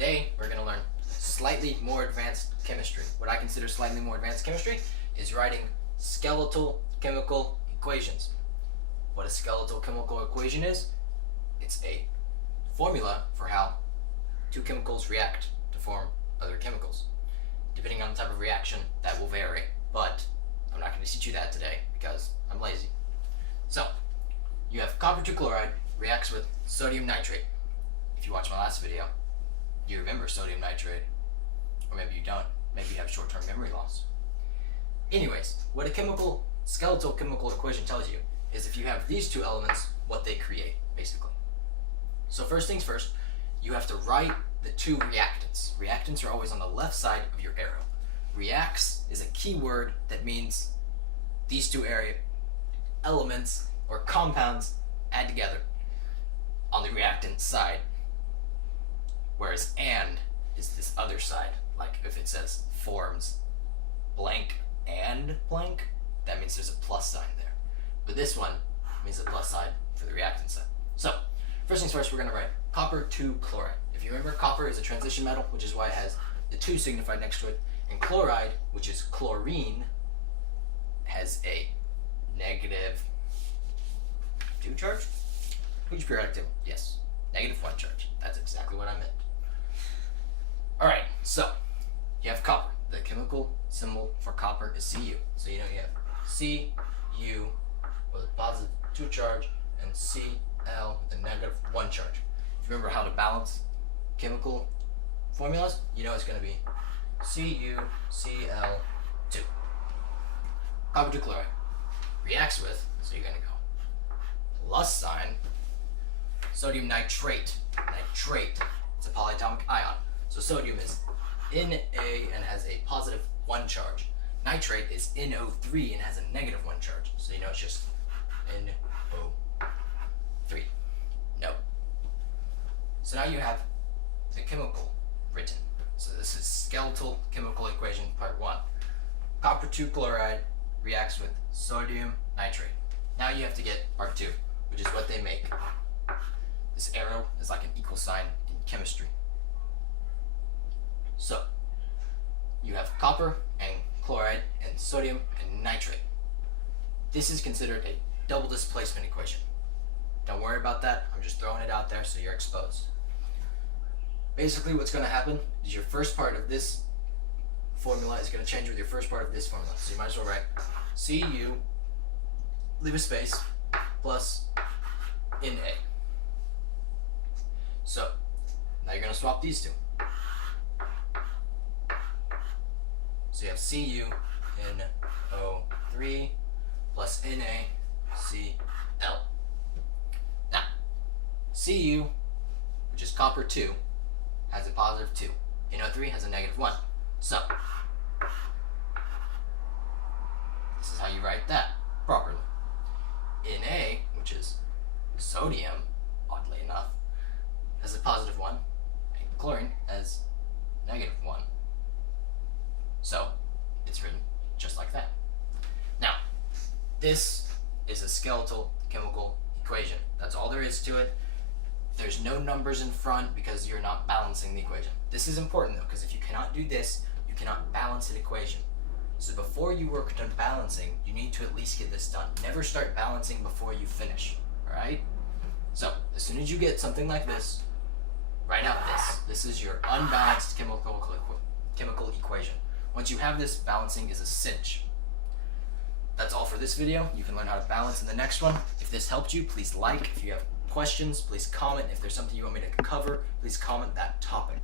Today we're going to learn slightly more advanced chemistry. What I consider slightly more advanced chemistry is writing skeletal chemical equations. What a skeletal chemical equation is, it's a formula for how two chemicals react to form other chemicals. Depending on the type of reaction, that will vary, but I'm not going to teach you that today because I'm lazy. So, you have copper 2 chloride reacts with sodium nitrate. If you watch my last video, you remember sodium nitrate, or maybe you don't. Maybe you have short-term memory loss. Anyways, what a skeletal chemical equation tells you is if you have these two elements, what they create, basically. So first things first, you have to write the two reactants. Reactants are always on the left side of your arrow. Reacts is a key word that means these two elements or compounds add together on the reactant side. Whereas and is this other side. Like if it says forms blank and blank, that means there's a plus sign there. But this one means a plus side for the reactant side. So, first things first, we're going to write copper 2 chloride. If you remember, copper is a transition metal, which is why it has the 2 signified next to it. And chloride, which is chlorine, has a negative 2 charge? Huge periodic table. Yes, negative 1 charge. That's exactly what I meant. Alright, so you have copper. The chemical symbol for copper is Cu. So you know you have Cu with a positive 2 charge and Cl with a negative 1 charge. If you remember how to balance chemical formulas, you know it's going to be CuCl2. Copper 2 chloride reacts with, so you're going to go plus sign, sodium nitrate. Nitrate, it's a polyatomic ion. So sodium is Na and has a positive 1 charge. Nitrate is NO3 and has a negative 1 charge. So you know it's just NO3. No. So now you have the chemical written. So this is skeletal chemical equation part 1. Copper 2 chloride reacts with sodium nitrate. Now you have to get part 2, which is what they make. This arrow is like an equal sign in chemistry. So, you have copper and chloride and sodium and nitrate. This is considered a double displacement equation. Don't worry about that, I'm just throwing it out there so you're exposed. Basically what's going to happen is your first part of this formula is going to change with your first part of this formula. So you might as well write Cu, leave a space, plus Na. So, now you're going to swap these two. So you have CuNO3 plus NaCl. Now, Cu, which is copper 2, has a positive 2. NO3 has a negative 1. So, this is how you write that properly. Na, which is sodium, oddly enough, has a positive 1, and chlorine has negative 1. So, it's written just like that. Now, this is a skeletal chemical equation. That's all there is to it. There's no numbers in front because you're not balancing the equation. This is important though, because if you cannot do this, you cannot balance an equation. So before you work on balancing, you need to at least get this done. Never start balancing before you finish, alright? So, as soon as you get something like this, write out this. This is your unbalanced chemical equation. Once you have this, balancing is a cinch. That's all for this video. You can learn how to balance in the next one. If this helped you, please like. If you have questions, please comment. If there's something you want me to cover, please comment that topic.